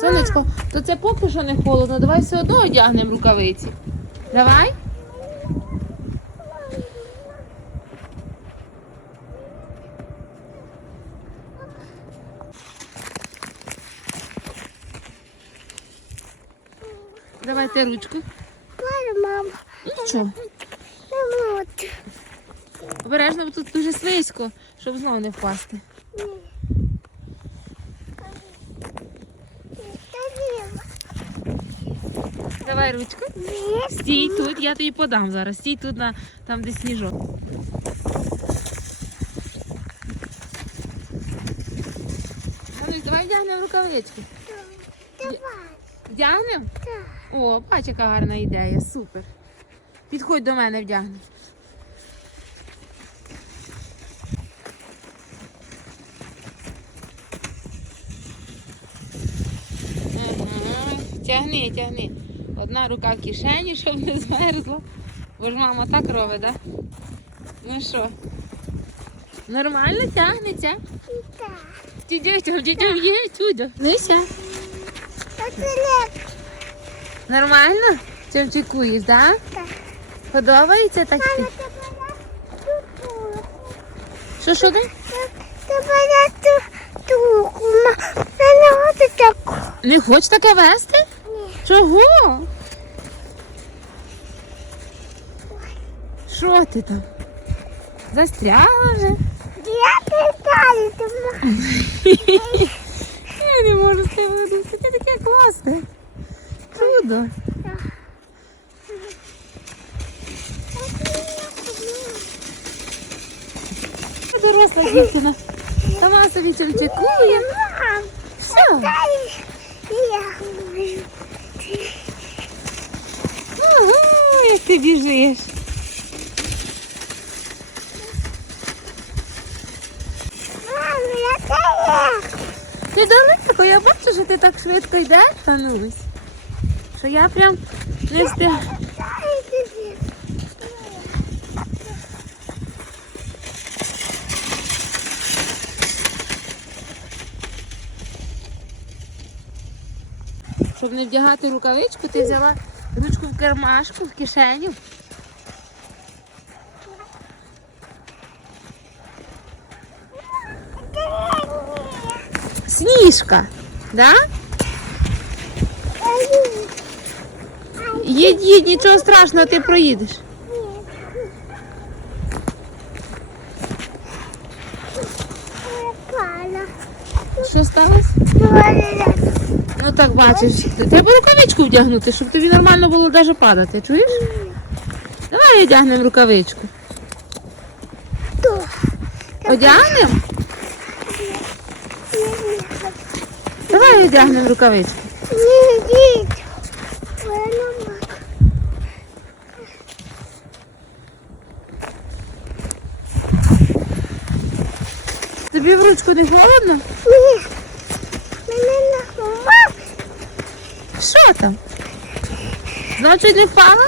Сонечко, то це поки що не холодно, давай все одно одягнемо рукавиці. Давай. Давайте ручку. Мама, Нічого. Обережно, бо тут дуже слизько, щоб знову не впасти. Та ні. Давай ручку. Стій тут, я тобі подам зараз. Стій тут, на, там де сніжок. Ганусь, давай вдягнемо рукавички. Давай. Вдягнемо? Так. О, бач, яка гарна ідея, супер. Підходь до мене. Ага, Тягни, тягни. Одна рука в кишені, щоб не змерзла. Бо ж мама так робить, так? Да? Ну що? Нормально тягнеться? Так. Дідьо, дідьо, є. Та це легко. Нормально? Чим чекуєш, так? Так. Подобається так? Мама, Що, що ти? Тебе на ту туку. На ногу таку. Не хочеш таке вести? Чого? Що ти там? Застрягла вже? Я питаю, тому. Я не можу з тебе видати. Ти таке класне. Чудо. Доросла дівчина. Сама собі чим чекує. Все. я. Ага, як ти біжиш. Ти далеко, я бачу, що ти так швидко йдеш, Танусь. Що я прям не встиг. Дай тобі. Щоб не вдягати рукавичку, ти взяла ручку в кармашку, в кишеню. Сніжка, да? Їдь, їдь, нічого страшного, ти проїдеш. Що сталося? Ну так бачиш, треба рукавичку вдягнути, щоб тобі нормально було навіть падати, чуєш? Давай одягнемо рукавичку. Одягнемо? Давай одягнемо рукавичку. Йдіть. Вона Тобі в ручку не холодно? Ні. Мене наховав. Що там? Значить не впала?